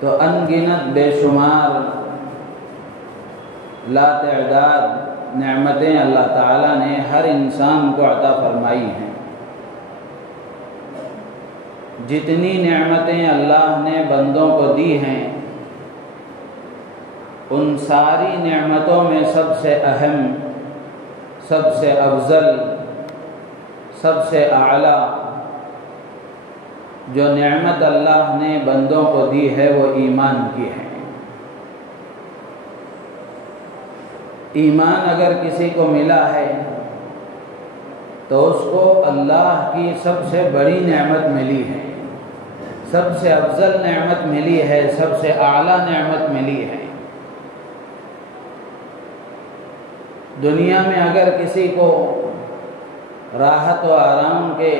تو ان گنت بے شمار لا تعداد نعمتیں اللہ تعالیٰ نے ہر انسان کو عطا فرمائی ہیں۔ جتنی نعمتیں اللہ نے بندوں کو دی ہیں، ان ساری نعمتوں میں سب سے اہم، سب سے افضل، سب سے اعلیٰ جو نعمت اللہ نے بندوں کو دی ہے وہ ایمان کی ہے۔ ایمان اگر کسی کو ملا ہے تو اس کو اللہ کی سب سے بڑی نعمت ملی ہے، سب سے افضل نعمت ملی ہے، سب سے اعلیٰ نعمت ملی ہے۔ دنیا میں اگر کسی کو راحت و آرام کے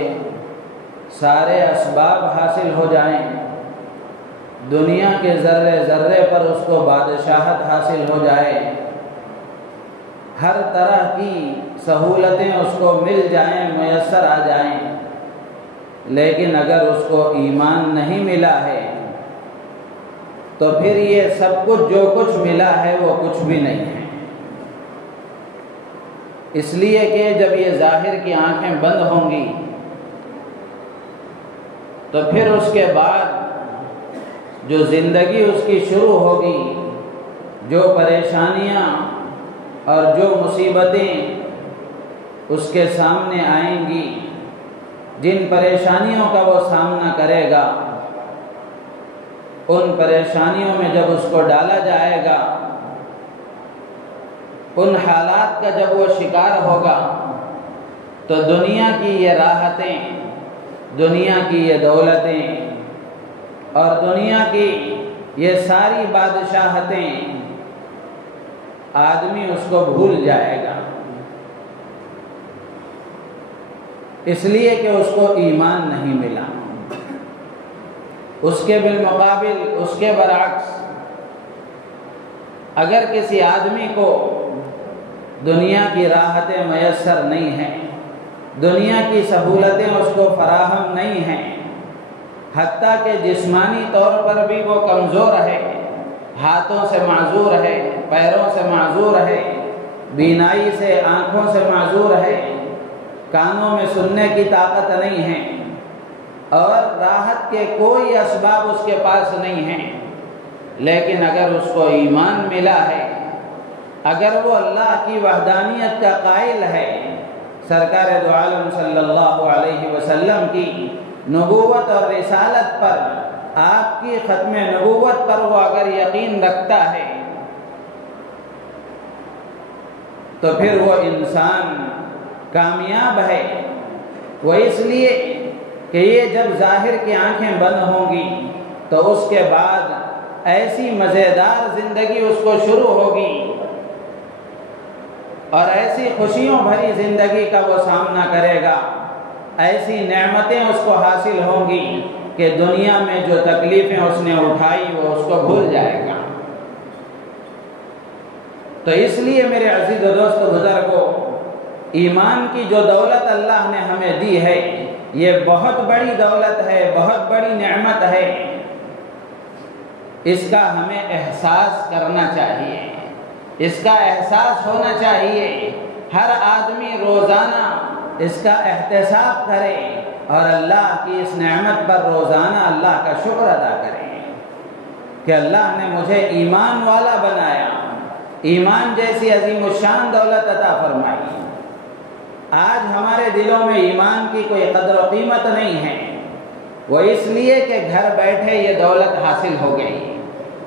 سارے اسباب حاصل ہو جائیں، دنیا کے ذرے ذرے پر اس کو بادشاہت حاصل ہو جائے، ہر طرح کی سہولتیں اس کو مل جائیں، میسر آ جائیں، لیکن اگر اس کو ایمان نہیں ملا ہے تو پھر یہ سب کچھ جو کچھ ملا ہے وہ کچھ بھی نہیں ہے۔ اس لیے کہ جب یہ ظاہر کی آنکھیں بند ہوں گی تو پھر اس کے بعد جو زندگی اس کی شروع ہوگی، جو پریشانیاں اور جو مصیبتیں اس کے سامنے آئیں گی، جن پریشانیوں کا وہ سامنا کرے گا، ان پریشانیوں میں جب اس کو ڈالا جائے گا، ان حالات کا جب وہ شکار ہوگا تو دنیا کی یہ راحتیں، دنیا کی یہ دولتیں اور دنیا کی یہ ساری بادشاہتیں آدمی اس کو بھول جائے گا، اس لیے کہ اس کو ایمان نہیں ملا۔ اس کے بالمقابل، اس کے برعکس، اگر کسی آدمی کو دنیا کی راحتیں میسر نہیں ہیں، دنیا کی سہولتیں اس کو فراہم نہیں ہیں، حتیٰ کہ جسمانی طور پر بھی وہ کمزور ہے، ہاتھوں سے معذور ہے، پیروں سے معذور ہے، بینائی سے، آنکھوں سے معذور ہے، کانوں میں سننے کی طاقت نہیں ہے، اور راحت کے کوئی اسباب اس کے پاس نہیں ہیں، لیکن اگر اس کو ایمان ملا ہے، اگر وہ اللہ کی وحدانیت کا قائل ہے، سرکار دو عالم صلی اللہ علیہ وسلم کی نبوت اور رسالت پر، آپ کی ختم نبوت پر وہ اگر یقین رکھتا ہے تو پھر وہ انسان کامیاب ہے۔ وہ اس لیے کہ یہ جب ظاہر کی آنکھیں بند ہوں گی تو اس کے بعد ایسی مزیدار زندگی اس کو شروع ہوگی اور ایسی خوشیوں بھری زندگی کا وہ سامنا کرے گا، ایسی نعمتیں اس کو حاصل ہوں گی کہ دنیا میں جو تکلیفیں اس نے اٹھائی وہ اس کو بھول جائے گا۔ تو اس لیے میرے عزیز و دوست بزرگوں، ایمان کی جو دولت اللہ نے ہمیں دی ہے یہ بہت بڑی دولت ہے، بہت بڑی نعمت ہے، اس کا ہمیں احساس کرنا چاہیے، اس کا احساس ہونا چاہیے، ہر آدمی روزانہ اس کا احتساب کرے اور اللہ کی اس نعمت پر روزانہ اللہ کا شکر ادا کرے کہ اللہ نے مجھے ایمان والا بنایا، ایمان جیسی عظیم الشان دولت عطا فرمائی۔ آج ہمارے دلوں میں ایمان کی کوئی قدر و قیمت نہیں ہے، وہ اس لیے کہ گھر بیٹھے یہ دولت حاصل ہو گئی،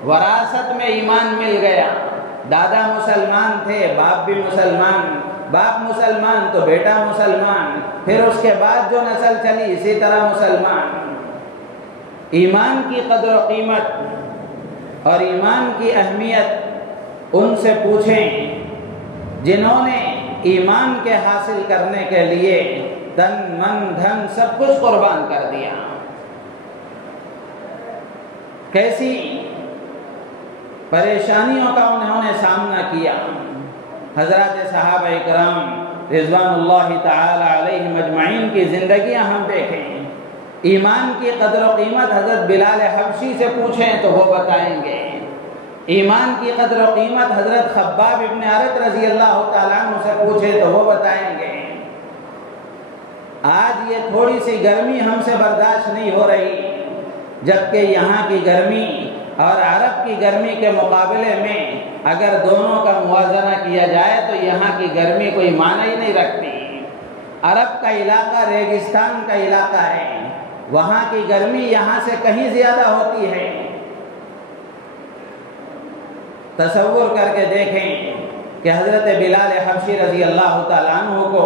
وراثت میں ایمان مل گیا، دادا مسلمان تھے، باپ بھی مسلمان، باپ مسلمان تو بیٹا مسلمان، پھر اس کے بعد جو نسل چلی اسی طرح مسلمان۔ ایمان کی قدر و قیمت اور ایمان کی اہمیت ان سے پوچھیں جنہوں نے ایمان کے حاصل کرنے کے لیے تن من دھن سب کچھ قربان کر دیا۔ کیسی پریشانیوں کا انہوں نے سامنا کیا۔ حضرات صحابہ اکرام رضوان اللہ تعالی علیہم اجمعین کی زندگیاں ہم دیکھیں، ایمان کی قدر و قیمت حضرت بلال حبشی سے پوچھیں تو وہ بتائیں گے، ایمان کی قدر و قیمت حضرت خباب ابن ارت رضی اللہ تعالیٰ عنہ سے پوچھیں تو وہ بتائیں گے۔ آج یہ تھوڑی سی گرمی ہم سے برداشت نہیں ہو رہی، جبکہ یہاں کی گرمی اور عرب کی گرمی کے مقابلے میں اگر دونوں کا موازنہ کیا جائے تو یہاں کی گرمی کوئی معنی ہی نہیں رکھتی۔ عرب کا علاقہ ریگستان کا علاقہ ہے، وہاں کی گرمی یہاں سے کہیں زیادہ ہوتی ہے۔ تصور کر کے دیکھیں کہ حضرت بلال حبشی رضی اللہ تعالیٰ عنہ کو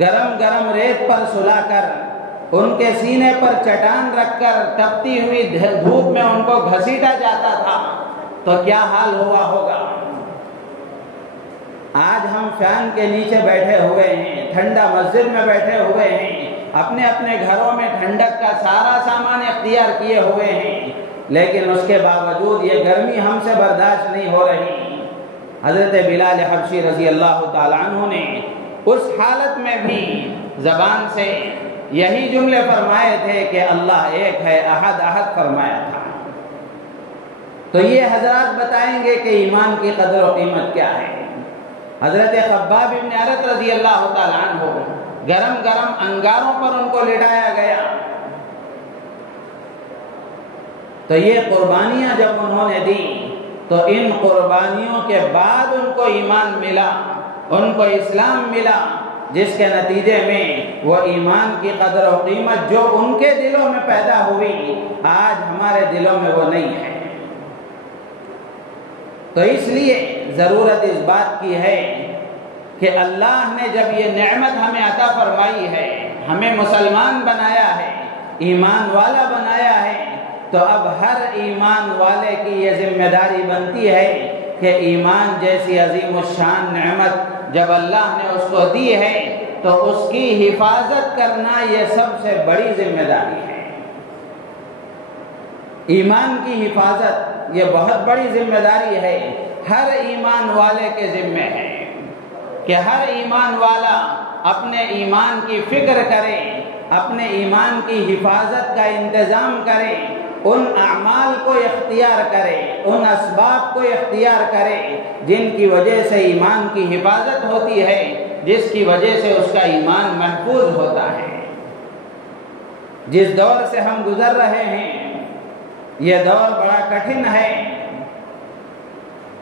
گرم گرم ریت پر سلا کر، ان کے سینے پر چٹان رکھ کر تپتی ہوئی دھوپ میں ان کو گھسیٹا جاتا تھا تو کیا حال ہوا ہوگا۔ آج ہم فین کے نیچے بیٹھے ہوئے ہیں، ٹھنڈا مسجد میں بیٹھے ہوئے ہیں، اپنے اپنے گھروں میں ٹھنڈک کا سارا سامان اختیار کیے ہوئے ہیں، لیکن اس کے باوجود یہ گرمی ہم سے برداشت نہیں ہو رہی۔ حضرت بلال حبشی رضی اللہ تعالیٰ عنہ نے اس حالت میں بھی زبان سے یہی جملے فرمائے تھے کہ اللہ ایک ہے، احد احد فرمایا تھا۔ تو یہ حضرات بتائیں گے کہ ایمان کی قدر و قیمت کیا ہے۔ حضرت خباب ابن ارت رضی اللہ تعالیٰ عنہ گرم گرم انگاروں پر ان کو لٹایا گیا، تو یہ قربانیاں جب انہوں نے دی تو ان قربانیوں کے بعد ان کو ایمان ملا، ان کو اسلام ملا، جس کے نتیجے میں وہ ایمان کی قدر و قیمت جو ان کے دلوں میں پیدا ہوئی آج ہمارے دلوں میں وہ نہیں ہے۔ تو اس لیے ضرورت اس بات کی ہے کہ اللہ نے جب یہ نعمت ہمیں عطا فرمائی ہے، ہمیں مسلمان بنایا ہے، ایمان والا بنایا ہے، تو اب ہر ایمان والے کی یہ ذمہ داری بنتی ہے کہ ایمان جیسی عظیم الشان نعمت جب اللہ نے اس کو دی ہے تو اس کی حفاظت کرنا یہ سب سے بڑی ذمہ داری ہے۔ ایمان کی حفاظت یہ بہت بڑی ذمہ داری ہے، ہر ایمان والے کے ذمہ ہے کہ ہر ایمان والا اپنے ایمان کی فکر کرے، اپنے ایمان کی حفاظت کا انتظام کرے، ان اعمال کو اختیار کرے، ان اسباب کو اختیار کرے جن کی وجہ سے ایمان کی حفاظت ہوتی ہے، جس کی وجہ سے اس کا ایمان محفوظ ہوتا ہے۔ جس دور سے ہم گزر رہے ہیں یہ دور بڑا کٹھن ہے۔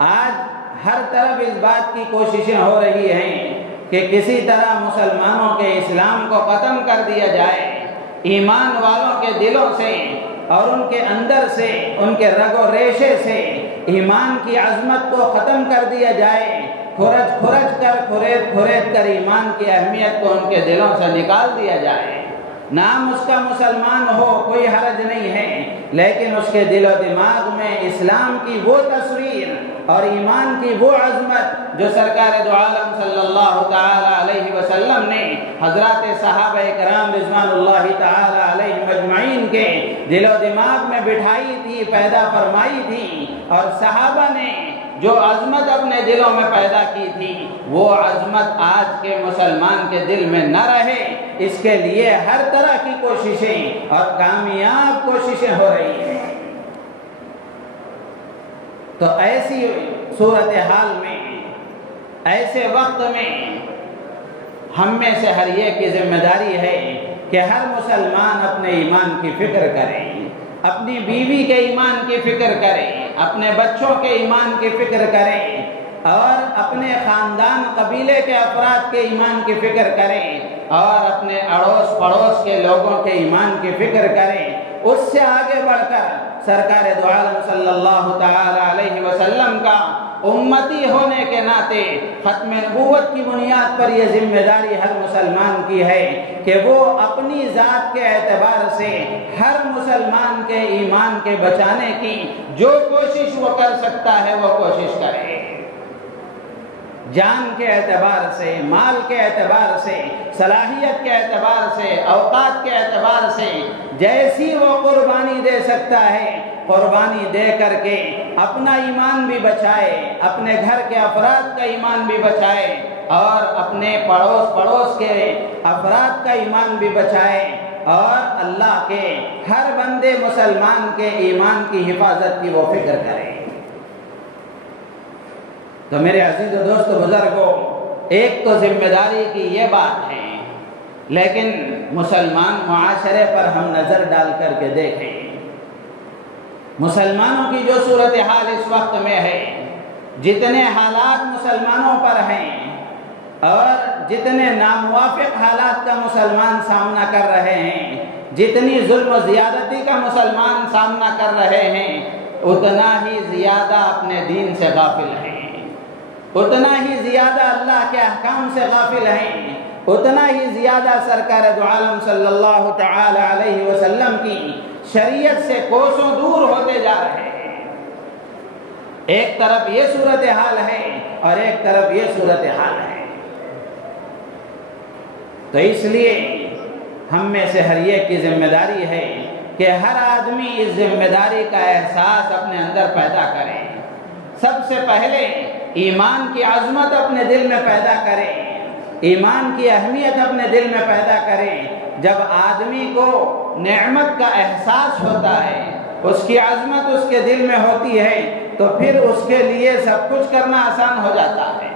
آج ہر طرف اس بات کی کوششیں ہو رہی ہیں کہ کسی طرح مسلمانوں کے اسلام کو ختم کر دیا جائے، ایمان والوں کے دلوں سے اور ان کے اندر سے، ان کے رگ و ریشے سے ایمان کی عظمت کو ختم کر دیا جائے، کھرید کر ایمان کی اہمیت کو ان کے دلوں سے نکال دیا جائے۔ نام اس کا مسلمان ہو کوئی حرج نہیں ہے، لیکن اس کے دل و دماغ میں اسلام کی وہ تصویر اور ایمان کی وہ عظمت جو سرکار دو عالم صلی اللہ تعالی علیہ وسلم نے حضرات صحابہ کرام رضوان اللہ تعالی علیہ مجمعین کے دل و دماغ میں بٹھائی تھی، پیدا فرمائی تھی، اور صحابہ نے جو عظمت اپنے دلوں میں پیدا کی تھی وہ عظمت آج کے مسلمان کے دل میں نہ رہے، اس کے لیے ہر طرح کی کوششیں اور کامیاب کوششیں ہو رہی ہیں۔ تو ایسی صورتحال میں، ایسے وقت میں ہم میں سے ہر ایک کی ذمہ داری ہے کہ ہر مسلمان اپنے ایمان کی فکر کرے، اپنی بیوی کے ایمان کی فکر کرے، اپنے بچوں کے ایمان کی فکر کرے، اور اپنے خاندان قبیلے کے افراد کے ایمان کی فکر کرے، اور اپنے اڑوس پڑوس کے لوگوں کے ایمان کی فکر کرے۔ اس سے آگے بڑھ کر سرکار دو عالم صلی اللہ تعالی علیہ وسلم کا امتی ہونے کے ناطے ختم نبوت کی بنیاد پر یہ ذمہ داری ہر مسلمان کی ہے کہ وہ اپنی ذات کے اعتبار سے ہر مسلمان کے ایمان کے بچانے کی جو کوشش وہ کر سکتا ہے وہ کوشش کرے، جان کے اعتبار سے، مال کے اعتبار سے، صلاحیت کے اعتبار سے، اوقات کے اعتبار سے جیسی وہ قربانی دے سکتا ہے قربانی دے کر کے اپنا ایمان بھی بچائے، اپنے گھر کے افراد کا ایمان بھی بچائے، اور اپنے پڑوس کے افراد کا ایمان بھی بچائے، اور اللہ کے ہر بندے مسلمان کے ایمان کی حفاظت کی وہ فکر کرے۔ تو میرے عزیز و دوست بزرگوں، ایک تو ذمہ داری کی یہ بات ہے، لیکن مسلمان معاشرے پر ہم نظر ڈال کر کے دیکھیں، مسلمانوں کی جو صورتحال اس وقت میں ہے، جتنے حالات مسلمانوں پر ہیں اور جتنے ناموافق حالات کا مسلمان سامنا کر رہے ہیں، جتنی ظلم و زیادتی کا مسلمان سامنا کر رہے ہیں، اتنا ہی زیادہ اپنے دین سے غافل ہیں، اتنا ہی زیادہ اللہ کے احکام سے غافل ہیں، اتنا ہی زیادہ سرکار دو عالم صلی اللہ تعالی علیہ وسلم کی شریعت سے کوسوں دور ہوتے جا رہے ہیں۔ ایک طرف یہ صورتحال ہے اور ایک طرف یہ صورتحال ہے۔ تو اس لیے ہم میں سے ہر ایک کی ذمہ داری ہے کہ ہر آدمی اس ذمہ داری کا احساس اپنے اندر پیدا کرے۔ سب سے پہلے ایمان کی عظمت اپنے دل میں پیدا کرے، ایمان کی اہمیت اپنے دل میں پیدا کرے۔ جب آدمی کو نعمت کا احساس ہوتا ہے، اس کی عظمت اس کے دل میں ہوتی ہے، تو پھر اس کے لیے سب کچھ کرنا آسان ہو جاتا ہے۔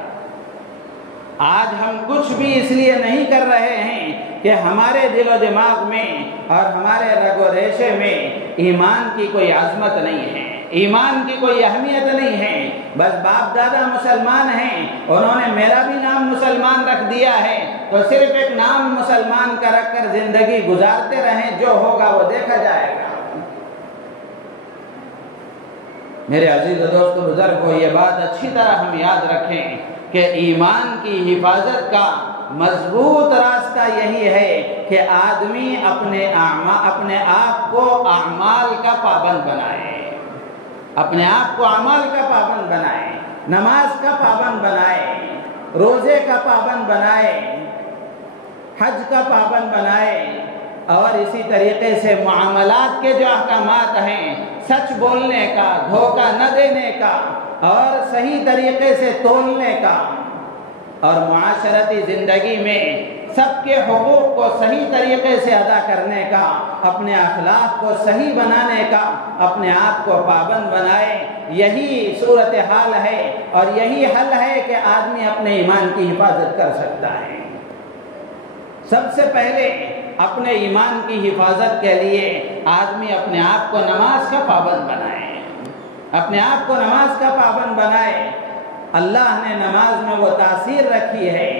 آج ہم کچھ بھی اس لیے نہیں کر رہے ہیں کہ ہمارے دل و دماغ میں اور ہمارے رگ و ریشے میں ایمان کی کوئی عظمت نہیں ہے، ایمان کی کوئی اہمیت نہیں ہے۔ بس باپ دادا مسلمان ہیں، انہوں نے میرا بھی نام مسلمان رکھ دیا ہے، تو صرف ایک نام مسلمان کا رکھ کر زندگی گزارتے رہیں، جو ہوگا وہ دیکھا جائے گا۔ میرے عزیز و دوست بزرگوں، یہ بات اچھی طرح ہم یاد رکھیں کہ ایمان کی حفاظت کا مضبوط راستہ یہی ہے کہ آدمی اپنے آپ کو اعمال کا پابند بنائے، اپنے آپ کو اعمال کا پابند بنائے، نماز کا پابند بنائے، روزے کا پابند بنائے، حج کا پابند بنائے، اور اسی طریقے سے معاملات کے جو احکامات ہیں، سچ بولنے کا، دھوکہ نہ دینے کا، اور صحیح طریقے سے تولنے کا، اور معاشرتی زندگی میں سب کے حقوق کو صحیح طریقے سے ادا کرنے کا، اپنے اخلاق کو صحیح بنانے کا، اپنے آپ کو پابند بنائے۔ یہی صورتحال ہے اور یہی حل ہے کہ آدمی اپنے ایمان کی حفاظت کر سکتا ہے۔ سب سے پہلے اپنے ایمان کی حفاظت کے لیے آدمی اپنے آپ کو نماز کا پابند بنائے، اپنے آپ کو نماز کا پابند بنائے۔ اللہ نے نماز میں وہ تاثیر رکھی ہے،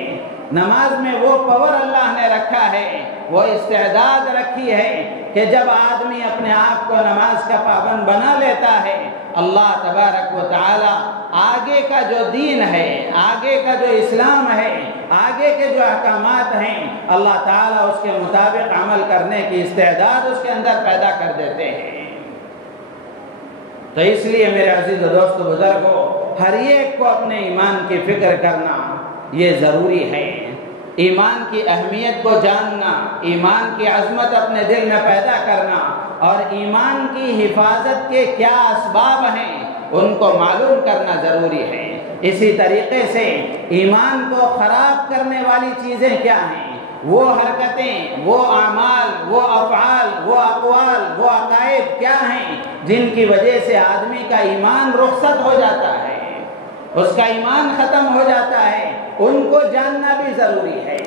نماز میں وہ پاور اللہ نے رکھا ہے، وہ استعداد رکھی ہے کہ جب آدمی اپنے آپ کو نماز کا پابند بنا لیتا ہے، اللہ تبارک و تعالی آگے کا جو دین ہے، آگے کا جو اسلام ہے، آگے کے جو احکامات ہیں، اللہ تعالیٰ اس کے مطابق عمل کرنے کی استعداد اس کے اندر پیدا کر دیتے ہیں۔ تو اس لیے میرے عزیز و دوست بزرگوں، ہر ایک کو اپنے ایمان کی فکر کرنا یہ ضروری ہے۔ ایمان کی اہمیت کو جاننا، ایمان کی عظمت اپنے دل میں پیدا کرنا، اور ایمان کی حفاظت کے کیا اسباب ہیں ان کو معلوم کرنا ضروری ہے۔ اسی طریقے سے ایمان کو خراب کرنے والی چیزیں کیا ہیں، وہ حرکتیں، وہ اعمال، وہ افعال، وہ اقوال، وہ عقائد کیا ہیں جن کی وجہ سے آدمی کا ایمان رخصت ہو جاتا ہے، اس کا ایمان ختم ہو جاتا ہے، ان کو جاننا بھی ضروری ہے۔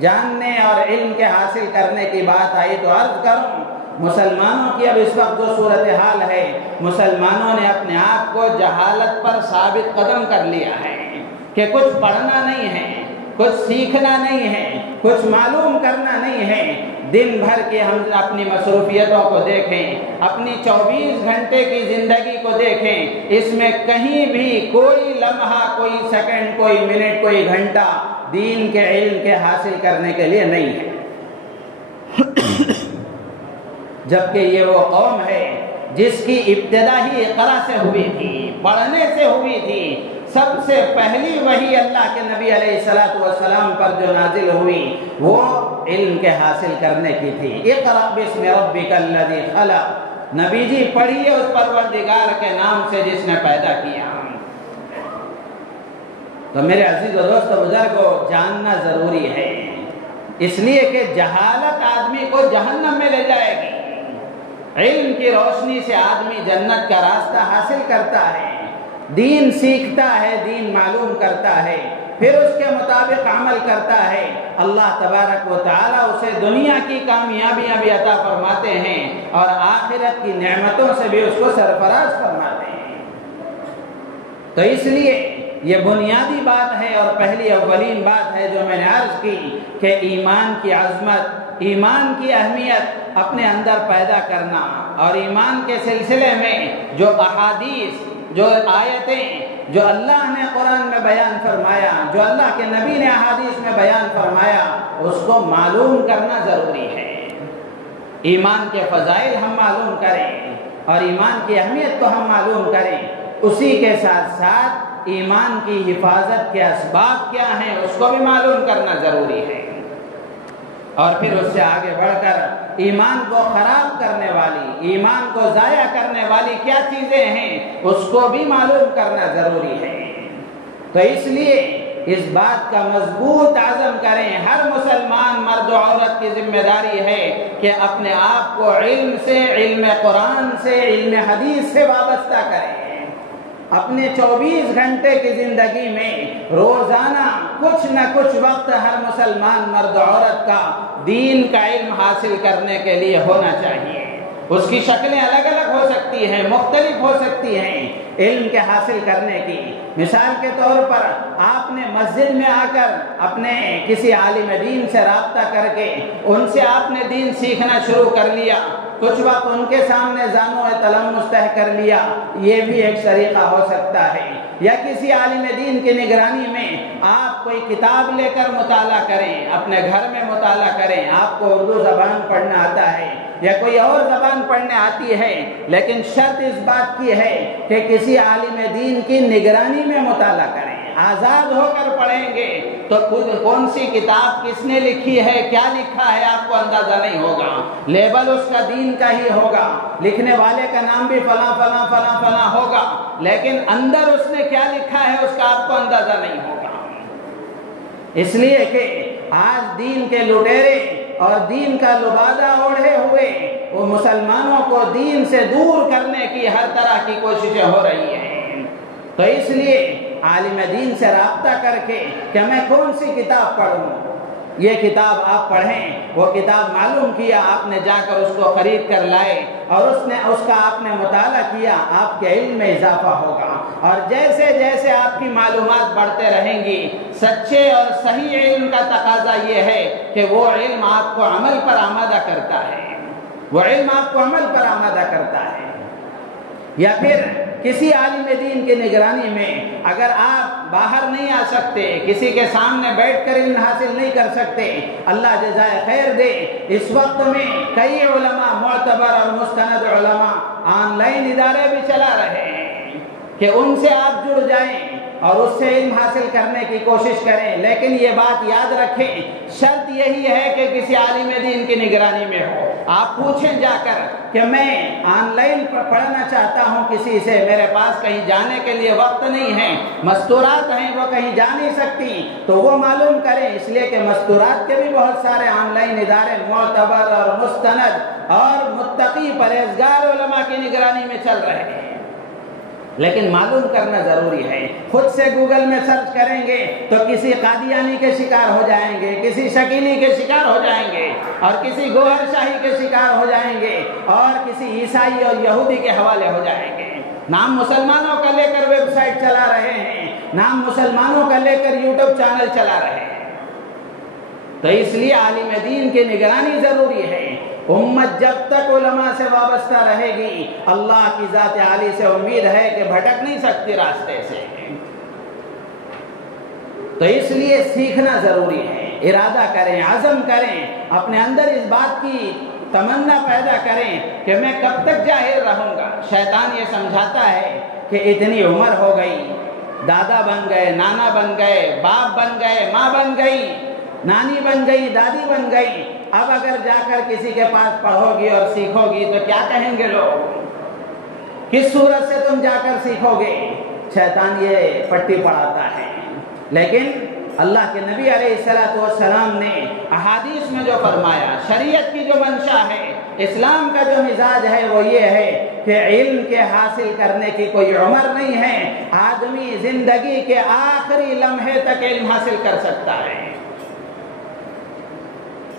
جاننے اور علم کے حاصل کرنے کی بات آئی تو عرض کروں، مسلمانوں کی اب اس وقت جو صورتحال ہے، مسلمانوں نے اپنے آپ کو جہالت پر ثابت قدم کر لیا ہے کہ کچھ پڑھنا نہیں ہے، کچھ سیکھنا نہیں ہے، کچھ معلوم کرنا نہیں ہے۔ دن بھر کے ہم اپنی مصروفیتوں کو دیکھیں، اپنی 24 گھنٹے کی زندگی کو دیکھیں، اس میں کہیں بھی کوئی لمحہ، کوئی سیکنڈ، کوئی منٹ، کوئی گھنٹہ دین کے علم کے حاصل کرنے کے لیے نہیں ہے۔ جبکہ یہ وہ قوم ہے جس کی ابتدا ہی اقرا سے ہوئی تھی، پڑھنے سے ہوئی تھی۔ سب سے پہلی وحی اللہ کے نبی علیہ الصلوۃ والسلام پر جو نازل ہوئی وہ علم کے حاصل کرنے کی تھی۔ اقرأ باسم ربک الذی خلق، نبی جی پڑھیے اس پروردگار کے نام سے جس نے پیدا کیا۔ تو میرے عزیز و دوست بزرگوں، جاننا ضروری ہے، اس لیے کہ جہالت آدمی کو جہنم میں لے جائے گی، علم کی روشنی سے آدمی جنت کا راستہ حاصل کرتا ہے، دین سیکھتا ہے، دین معلوم کرتا ہے، پھر اس کے مطابق عمل کرتا ہے، اللہ تبارک و تعالیٰ اسے دنیا کی کامیابیاں بھی عطا فرماتے ہیں اور آخرت کی نعمتوں سے بھی اس کو سرفراز فرماتے ہیں۔ تو اس لیے یہ بنیادی بات ہے اور پہلی اولین بات ہے جو میں نے عرض کی کہ ایمان کی عظمت، ایمان کی اہمیت اپنے اندر پیدا کرنا، اور ایمان کے سلسلے میں جو احادیث، جو آیتیں جو اللہ نے قرآن میں بیان فرمایا، جو اللہ کے نبی نے احادیث میں بیان فرمایا، اس کو معلوم کرنا ضروری ہے۔ ایمان کے فضائل ہم معلوم کریں اور ایمان کی اہمیت کو ہم معلوم کریں، اسی کے ساتھ ساتھ ایمان کی حفاظت کے اسباب کیا ہیں اس کو بھی معلوم کرنا ضروری ہے، اور پھر اس سے آگے بڑھ کر ایمان کو خراب کرنے والی، ایمان کو ضائع کرنے والی کیا چیزیں ہیں اس کو بھی معلوم کرنا ضروری ہے۔ تو اس لیے اس بات کا مضبوط عزم کریں، ہر مسلمان مرد و عورت کی ذمہ داری ہے کہ اپنے آپ کو علم سے، علم قرآن سے، علم حدیث سے وابستہ کریں۔ اپنے 24 گھنٹے کی زندگی میں روزانہ کچھ نہ کچھ وقت ہر مسلمان مرد عورت کا دین کا علم حاصل کرنے کے لیے ہونا چاہیے۔ اس کی شکلیں الگ الگ ہو سکتی ہیں، مختلف ہو سکتی ہیں علم کے حاصل کرنے کی۔ مثال کے طور پر آپ نے مسجد میں آ کر اپنے کسی عالم دین سے رابطہ کر کے ان سے آپ نے دین سیکھنا شروع کر لیا، کچھ وقت ان کے سامنے زانو تلمس طے کر لیا، یہ بھی ایک طریقہ ہو سکتا ہے۔ یا کسی عالم دین کی نگرانی میں آپ کوئی کتاب لے کر مطالعہ کریں، اپنے گھر میں مطالعہ کریں، آپ کو اردو زبان پڑھنا آتا ہے یا کوئی اور زبان پڑھنے آتی ہے، لیکن شرط اس بات کی ہے کہ کسی عالم دین کی نگرانی میں مطالعہ کریں، آزاد ہو کر پڑھیں گے تو کون سی کتاب کس نے لکھی ہے، کیا لکھا ہے آپ کو اندازہ نہیں ہوگا، لیبل اس کا دین کا ہی ہوگا، لکھنے والے کا نام بھی فلاں فلاں فلاں فلاں ہوگا، لیکن اندر اس نے کیا لکھا ہے اس کا آپ کو اندازہ نہیں ہوگا۔ اس لیے کہ آج دین کے لٹیرے اور دین کا لبادہ اوڑھے ہوئے وہ مسلمانوں کو دین سے دور کرنے کی ہر طرح کی کوششیں ہو رہی ہیں۔ تو اس لیے عالم دین سے رابطہ کر کے کہ میں کون سی کتاب پڑھوں، یہ کتاب آپ پڑھیں، وہ کتاب معلوم کیا آپ نے، جا کر اس کو خرید کر لائے اور اس کا آپ نے مطالعہ کیا، آپ کے علم میں اضافہ ہوگا، اور جیسے جیسے آپ کی معلومات بڑھتے رہیں گی، سچے اور صحیح علم کا تقاضا یہ ہے کہ وہ علم آپ کو عمل پر آمادہ کرتا ہے، وہ علم آپ کو عمل پر آمادہ کرتا ہے۔ یا پھر کسی عالم دین کی نگرانی میں اگر آپ باہر نہیں آ سکتے، کسی کے سامنے بیٹھ کر علم حاصل نہیں کر سکتے، اللہ جزائے خیر دے، اس وقت میں کئی علماء، معتبر اور مستند علماء آن لائن ادارے بھی چلا رہے ہیں کہ ان سے آپ جڑ جائیں اور اس سے علم حاصل کرنے کی کوشش کریں، لیکن یہ بات یاد رکھیں، شرط یہی ہے کہ کسی عالم دین کی نگرانی میں ہو۔ آپ پوچھیں جا کر کہ میں آن لائن پڑھنا چاہتا ہوں کسی سے، میرے پاس کہیں جانے کے لیے وقت نہیں ہے، مستورات ہیں وہ کہیں جا نہیں سکتی، تو وہ معلوم کریں، اس لیے کہ مستورات کے بھی بہت سارے آن لائن ادارے معتبر اور مستند اور متقی پرہیزگار علماء کی نگرانی میں چل رہے ہیں، لیکن معلوم کرنا ضروری ہے۔ خود سے گوگل میں سرچ کریں گے تو کسی قادیانی کے شکار ہو جائیں گے، کسی شکیلی کے شکار ہو جائیں گے، اور کسی گوہر شاہی کے شکار ہو جائیں گے، اور کسی عیسائی اور یہودی کے حوالے ہو جائیں گے۔ نام مسلمانوں کا لے کر ویب سائٹ چلا رہے ہیں، نام مسلمانوں کا لے کر یوٹیوب چینل چلا رہے ہیں۔ تو اس لیے عالم دین کی نگرانی ضروری ہے۔ امت جب تک علماء سے وابستہ رہے گی، اللہ کی ذات عالی سے امید ہے کہ بھٹک نہیں سکتی راستے سے۔ تو اس لیے سیکھنا ضروری ہے، ارادہ کریں، عزم کریں، اپنے اندر اس بات کی تمنا پیدا کریں کہ میں کب تک جاہل رہوں گا۔ شیطان یہ سمجھاتا ہے کہ اتنی عمر ہو گئی، دادا بن گئے، نانا بن گئے، باپ بن گئے، ماں بن گئی، نانی بن گئی، دادی بن گئی، اب اگر جا کر کسی کے پاس پڑھو گی اور سیکھو گی تو کیا کہیں گے لوگ، کس صورت سے تم جا کر سیکھو گے؟ شیطان یہ پٹی پڑھاتا ہے، لیکن اللہ کے نبی علیہ السلام نے احادیث میں جو فرمایا، شریعت کی جو منشا ہے، اسلام کا جو مزاج ہے وہ یہ ہے کہ علم کے حاصل کرنے کی کوئی عمر نہیں ہے، آدمی زندگی کے آخری لمحے تک علم حاصل کر سکتا ہے۔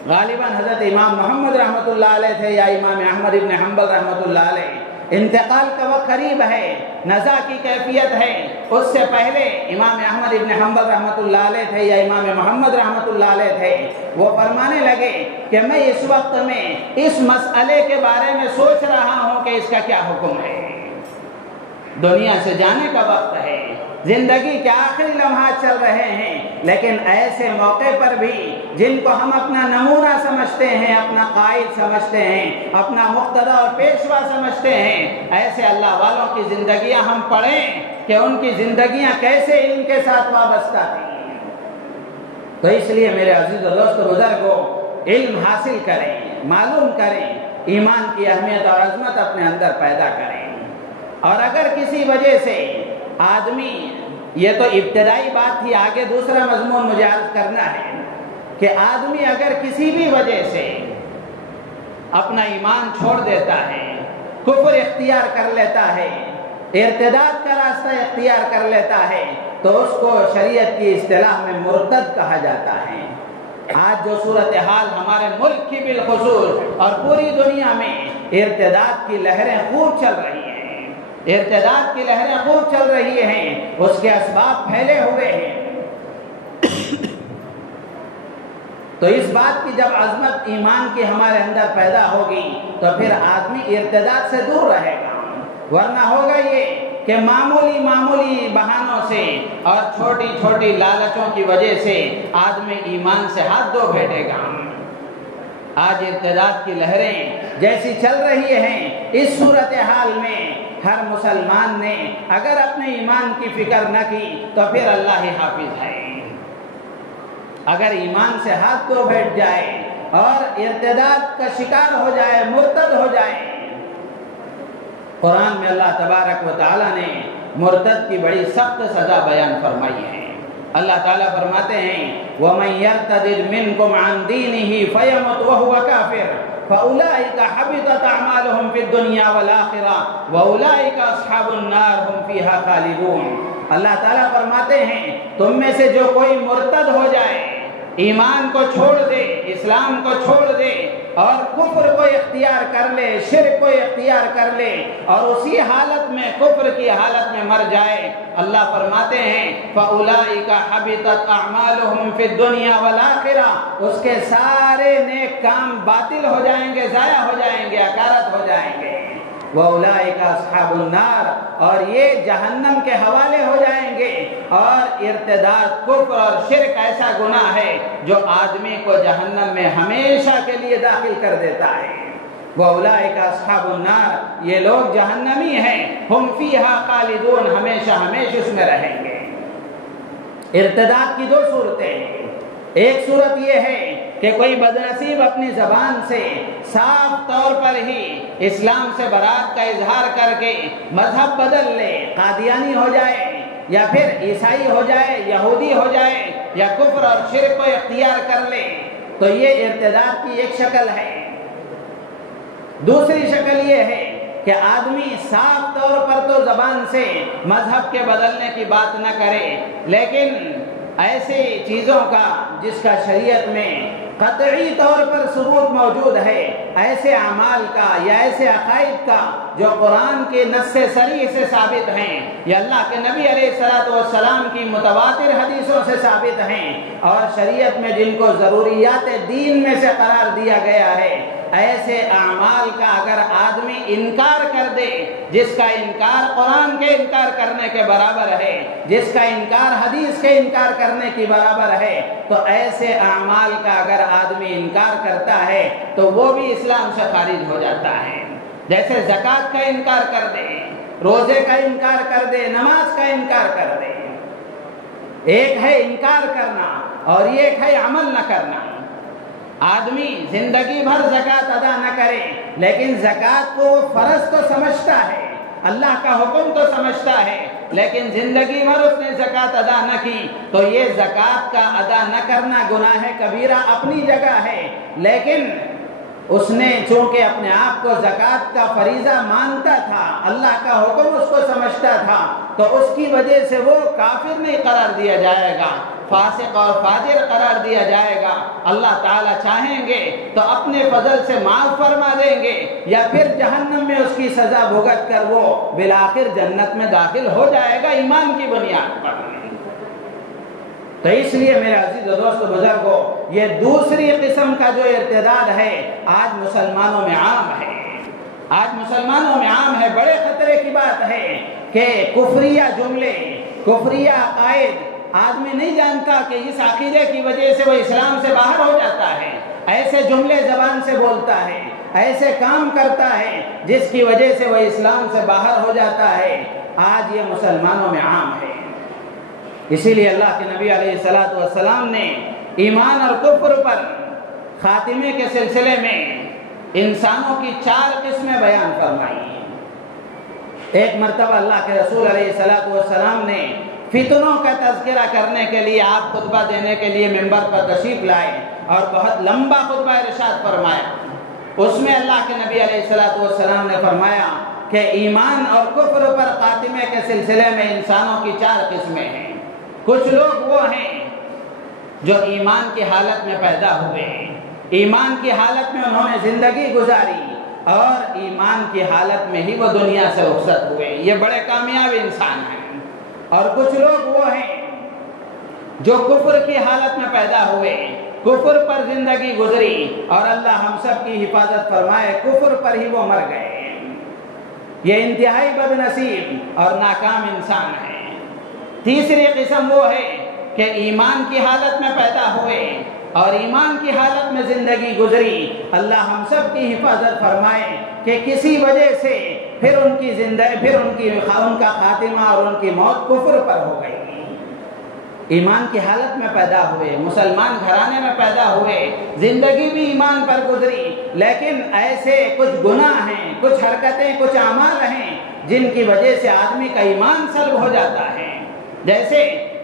غالباً حضرت امام محمد رحمۃ اللہ علیہ تھے یا امام احمد ابن حنبل رحمۃ اللہ علیہ، انتقال کا وقت قریب ہے، نزا کی کیفیت ہے، اس سے پہلے امام احمد ابن حنبل رحمۃ اللہ علیہ تھے یا امام محمد رحمۃ اللہ علیہ تھے، وہ فرمانے لگے کہ میں اس وقت میں اس مسئلے کے بارے میں سوچ رہا ہوں کہ اس کا کیا حکم ہے۔ دنیا سے جانے کا وقت ہے، زندگی کے آخری لمحات چل رہے ہیں، لیکن ایسے موقع پر بھی جن کو ہم اپنا نمونہ سمجھتے ہیں، اپنا قائد سمجھتے ہیں، اپنا مقتدی اور پیشوا سمجھتے ہیں، ایسے اللہ والوں کی زندگیاں ہم پڑھیں کہ ان کی زندگیاں کیسے علم کے ساتھ وابستہ تھیں۔ تو اس لیے میرے عزیز و دوست بزرگوں، علم حاصل کریں، معلوم کریں، ایمان کی اہمیت اور عظمت اپنے اندر پیدا کریں۔ اور اگر کسی وجہ سے آدمی، یہ تو ابتدائی بات تھی، آگے دوسرا مضمون مجھے عرض کرنا ہے کہ آدمی اگر کسی بھی وجہ سے اپنا ایمان چھوڑ دیتا ہے، کفر اختیار کر لیتا ہے، ارتداد کا راستہ اختیار کر لیتا ہے، تو اس کو شریعت کی اصطلاح میں مرتد کہا جاتا ہے۔ آج جو صورتحال ہمارے ملک کی بالخصوص اور پوری دنیا میں ارتداد کی لہریں خوب چل رہی ہیں، ارتداد کی لہریں خوب چل رہی ہیں، اس کے اسباب پھیلے ہوئے ہیں۔ تو اس بات کی جب عظمت ایمان کی ہمارے اندر پیدا ہوگی تو پھر آدمی ارتداد سے دور رہے گا، ورنہ ہوگا یہ کہ معمولی بہانوں سے اور چھوٹی چھوٹی لالچوں کی وجہ سے آدمی ایمان سے ہاتھ دھو بیٹھے گا۔ آج ارتداد کی لہریں جیسی چل رہی ہیں، اس صورتحال میں ہر مسلمان نے اگر اپنے ایمان کی فکر نہ کی تو پھر اللہ ہی حافظ ہے۔ اگر ایمان سے ہاتھ دھو بیٹھ جائے اور ارتداد کا شکار ہو جائے، مرتد ہو جائے، قرآن میں اللہ تبارک و تعالیٰ نے مرتد کی بڑی سخت سزا بیان فرمائی ہے۔ اللہ تعالیٰ فرماتے ہیں وَمَن يَرْتَدِدْ مِنْكُمْ عَنْ دِينِهِ فَيَمُتْ وَهُوَ كَافِرٌ فَأُولَٰئِكَ حَبِطَتْ أَعْمَالُهُمْ فِي الدُّنْيَا وَالْآخِرَةِ وَأُولَٰئِكَ أَصْحَابُ النَّارِ هُمْ فِيهَا خَالِدُونَ۔ اللہ تعالیٰ فرماتے ہیں تم میں سے جو کوئی مرتد ہو جائے، ایمان کو چھوڑ دے، اسلام کو چھوڑ دے اور کفر کو اختیار کر لے، شرک کو اختیار کر لے اور اسی حالت میں، کفر کی حالت میں مر جائے، اللہ فرماتے ہیں فَأُولَٰئِكَ حَبِطَتْ أَعْمَالُهُمْ فِي الدُّنْيَا وَالْآخِرَةِ، اس کے سارے نیک کام باطل ہو جائیں گے، ضائع ہو جائیں گے، اکارت ہو جائیں گے۔ وَأُولَٰئِكَ أَصْحَابُ النَّارِ، اور یہ جہنم کے حوالے ہو جائیں گے۔ اور ارتداد، کفر اور شرک ایسا گناہ ہے جو آدمی کو جہنم میں ہمیشہ کے لیے داخل کر دیتا ہے۔ وَأُولَٰئِكَ أَصْحَابُ النَّارِ، یہ لوگ جہنمی ہیں، ہم فیہا خالدون، ہمیشہ ہمیشہ اس میں رہیں گے۔ ارتداد کی دو صورتیں ہیں، ایک صورت یہ ہے کہ کوئی بدنصیب اپنی زبان سے صاف طور پر ہی اسلام سے برات کا اظہار کر کے مذہب بدل لے، قادیانی ہو جائے یا پھر عیسائی ہو جائے، یہودی ہو جائے یا کفر اور شرک کو اختیار کر لے، تو یہ ارتداد کی ایک شکل ہے۔ دوسری شکل یہ ہے کہ آدمی صاف طور پر تو زبان سے مذہب کے بدلنے کی بات نہ کرے، لیکن ایسی چیزوں کا جس کا شریعت میں قطعی طور پر ثبوت موجود ہے، ایسے اعمال کا یا ایسے عقائد کا جو قرآن کے نص صریح سے ثابت ہیں یا اللہ کے نبی علیہ السلام کی متواتر حدیثوں سے ثابت ہیں اور شریعت میں جن کو ضروریات دین میں سے قرار دیا گیا ہے، ایسے اعمال کا اگر آدمی انکار کر دے، جس کا انکار قرآن کے انکار کرنے کے برابر ہے، جس کا انکار حدیث کے انکار کرنے کی برابر ہے، تو ایسے اعمال کا اگر آدمی انکار کرتا ہے تو وہ بھی اسلام سے خارج ہو جاتا ہے۔ جیسے زکوٰۃ کا انکار کر دے، روزے کا انکار کر دے، نماز کا انکار کر دے۔ ایک ہے انکار کرنا اور ایک ہے عمل نہ کرنا۔ آدمی زندگی بھر زکوٰۃ ادا نہ کرے لیکن زکوٰۃ کو فرض تو سمجھتا ہے، اللہ کا حکم تو سمجھتا ہے، لیکن زندگی بھر اس نے زکوٰۃ ادا نہ کی، تو یہ زکوٰۃ کا ادا نہ کرنا گناہ کبیرہ اپنی جگہ ہے، لیکن اس نے چونکہ اپنے آپ کو زکوٰۃ کا فریضہ مانتا تھا، اللہ کا حکم اس کو سمجھتا تھا، تو اس کی وجہ سے وہ کافر نہیں قرار دیا جائے گا، فاسق اور فاجر قرار دیا جائے گا۔ اللہ تعالیٰ چاہیں گے تو اپنے فضل سے معاف فرما دیں گے، یا پھر جہنم میں اس کی سزا بھگت کر وہ بالآخر جنت میں داخل ہو جائے گا ایمان کی بنیاد پر۔ تو اس لیے میرے عزیز و دوست بزرگوں، یہ دوسری قسم کا جو ارتداد ہے آج مسلمانوں میں عام ہے، آج مسلمانوں میں عام ہے۔ بڑے خطرے کی بات ہے کہ کفریہ جملے، کفریہ عقائد، آدمی نہیں جانتا کہ اس عقیدے کی وجہ سے وہ اسلام سے باہر ہو جاتا ہے، ایسے جملے زبان سے بولتا ہے، ایسے کام کرتا ہے جس کی وجہ سے وہ اسلام سے باہر ہو جاتا ہے، آج یہ مسلمانوں میں عام ہے۔ اسی لیے اللہ کے نبی علیہ السلام نے ایمان اور کفر پر خاتمے کے سلسلے میں انسانوں کی 4 قسمیں بیان فرمائی۔ ایک مرتبہ اللہ کے رسول علیہ السلام نے فتنوں کا تذکرہ کرنے کے لیے، آپ خطبہ دینے کے لیے منبر پر تشریف لائے اور بہت لمبا خطبہ ارشاد فرمایا۔ اس میں اللہ کے نبی علیہ السلام نے فرمایا کہ ایمان اور کفر پر خاتمے کے سلسلے میں انسانوں کی 4 قسمیں ہیں۔ کچھ لوگ وہ ہیں جو ایمان کی حالت میں پیدا ہوئے، ایمان کی حالت میں انہوں نے زندگی گزاری اور ایمان کی حالت میں ہی وہ دنیا سے رخصت ہوئے، یہ بڑے کامیاب انسان ہیں۔ اور کچھ لوگ وہ ہیں جو کفر کی حالت میں پیدا ہوئے، کفر پر زندگی گزری اور اللہ ہم سب کی حفاظت فرمائے، کفر پر ہی وہ مر گئے۔ یہ انتہائی بد نصیب اور ناکام انسان ہے۔ تیسری قسم وہ ہے کہ ایمان کی حالت میں پیدا ہوئے اور ایمان کی حالت میں زندگی گزری، اللہ ہم سب کی حفاظت فرمائے کہ کسی وجہ سے پھر ان کی زندگی، پھر ان کا خاتمہ اور ان کی موت کفر پر ہو گئی۔ ایمان کی حالت میں پیدا ہوئے، مسلمان گھرانے میں پیدا ہوئے، زندگی بھی ایمان پر گزری، لیکن ایسے کچھ گناہ ہیں، کچھ حرکتیں، کچھ اعمال ہیں جن کی وجہ سے آدمی کا ایمان سلب ہو جاتا ہے۔ جیسے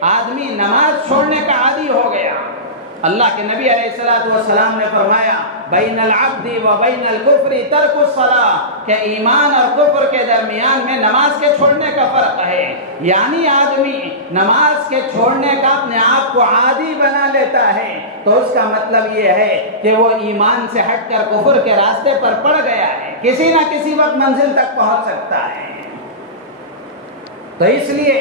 آدمی نماز چھوڑنے کا عادی ہو گیا، اللہ کے نبی علیہ السلام نے فرمایا بین العبد و بین الکفر ترک الصلاۃ، کہ ایمان اور کفر کے درمیان میں نماز کے چھوڑنے کا فرق ہے، یعنی آدمی نماز کے چھوڑنے کا اپنے آپ کو عادی بنا لیتا ہے تو اس کا مطلب یہ ہے کہ وہ ایمان سے ہٹ کر کفر کے راستے پر پڑ گیا ہے، کسی نہ کسی وقت منزل تک پہنچ سکتا ہے۔ تو اس لیے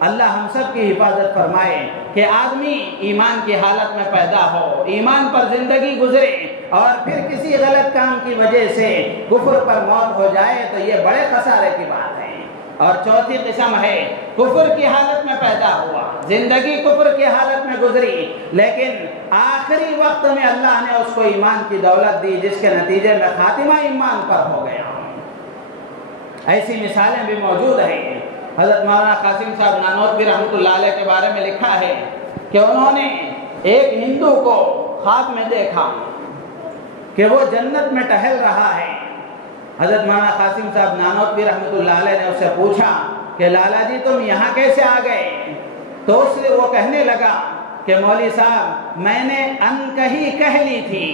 اللہ ہم سب کی حفاظت فرمائے کہ آدمی ایمان کی حالت میں پیدا ہو، ایمان پر زندگی گزرے اور پھر کسی غلط کام کی وجہ سے کفر پر موت ہو جائے تو یہ بڑے خسارے کی بات ہے۔ اور چوتھی قسم ہے کفر کی حالت میں پیدا ہوا، زندگی کفر کی حالت میں گزری، لیکن آخری وقت میں اللہ نے اس کو ایمان کی دولت دی جس کے نتیجے میں خاتمہ ایمان پر ہو گیا۔ ایسی مثالیں بھی موجود ہیں۔ حضرت مولانا قاسم صاحب نانوتوی رحمۃ اللہ علیہ کے بارے میں لکھا ہے کہ انہوں نے ایک ہندو کو خواب میں دیکھا کہ وہ جنت میں ٹہل رہا ہے۔ حضرت مولانا قاسم صاحب نانوتوی رحمۃ اللہ علیہ نے اس سے پوچھا کہ لالا جی تم یہاں کیسے آ گئے؟ تو اس سے وہ کہنے لگا کہ مولوی صاحب میں نے انکہی کہہ لی تھی،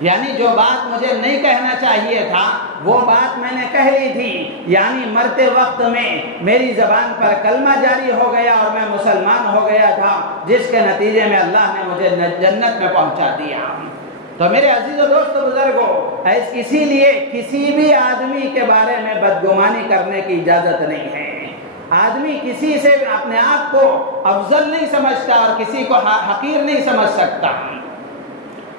یعنی جو بات مجھے نہیں کہنا چاہیے تھا وہ بات میں نے کہہ لی تھی، یعنی مرتے وقت میں میری زبان پر کلمہ جاری ہو گیا اور میں مسلمان ہو گیا تھا، جس کے نتیجے میں اللہ نے مجھے جنت میں پہنچا دیا۔ تو میرے عزیز و دوست بزرگوں، اسی لیے کسی بھی آدمی کے بارے میں بدگمانی کرنے کی اجازت نہیں ہے۔ آدمی کسی سے اپنے آپ کو افضل نہیں سمجھتا اور کسی کو حقیر نہیں سمجھ سکتا۔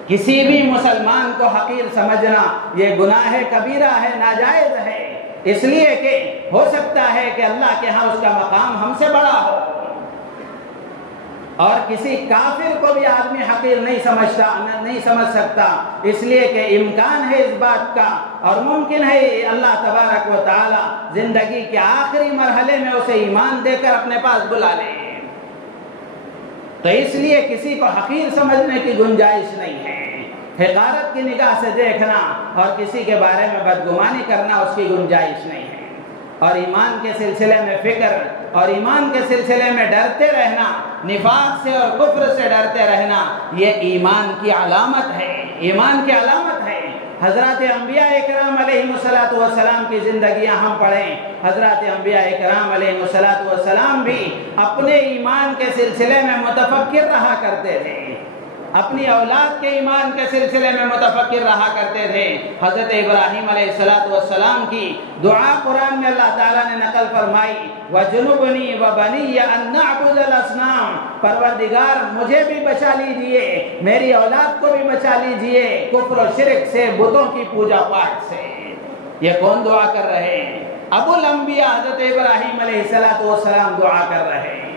کسی بھی مسلمان کو حقیر سمجھنا یہ گناہ کبیرہ ہے، ناجائز ہے، اس لیے کہ ہو سکتا ہے کہ اللہ کے ہاں اس کا مقام ہم سے بڑا ہو۔ اور کسی کافر کو بھی آدمی حقیر نہیں سمجھ سکتا، اس لیے کہ امکان ہے اس بات کا اور ممکن ہے اللہ تبارک و تعالی زندگی کے آخری مرحلے میں اسے ایمان دے کر اپنے پاس بلا لے۔ تو اس لیے کسی کو حقیر سمجھنے کی گنجائش نہیں ہے، حقارت کی نگاہ سے دیکھنا اور کسی کے بارے میں بدگمانی کرنا اس کی گنجائش نہیں ہے۔ اور ایمان کے سلسلے میں فکر اور ایمان کے سلسلے میں ڈرتے رہنا، نفاق سے اور کفر سے ڈرتے رہنا، یہ ایمان کی علامت ہے، ایمان کی علامت ہے۔ حضرات انبیاء اکرام علیہ السلام کی زندگیاں ہم پڑھیں، حضرات انبیاء اکرام علیہ السلام بھی اپنے ایمان کے سلسلے میں متفکر رہا کرتے تھے، اپنی اولاد کے ایمان کے سلسلے میں متفکر رہا کرتے تھے۔ حضرت ابراہیم علیہ السلام کی دعا قرآن میں اللہ تعالیٰ نے نقل فرمائی، وَجُنُبْنِي وَبَنِيَّ أَن نَّعْبُدَ الْأَصْنَامَ، پروردگار مجھے بھی بچا لیجئے، میری اولاد کو بھی بچا لیجئے کفر و شرک سے، بتوں کی پوجا پاٹ سے۔ یہ کون دعا کر رہے ہیں؟ ابو الانبیاء حضرت ابراہیم علیہ السلام دعا کر رہے ہیں۔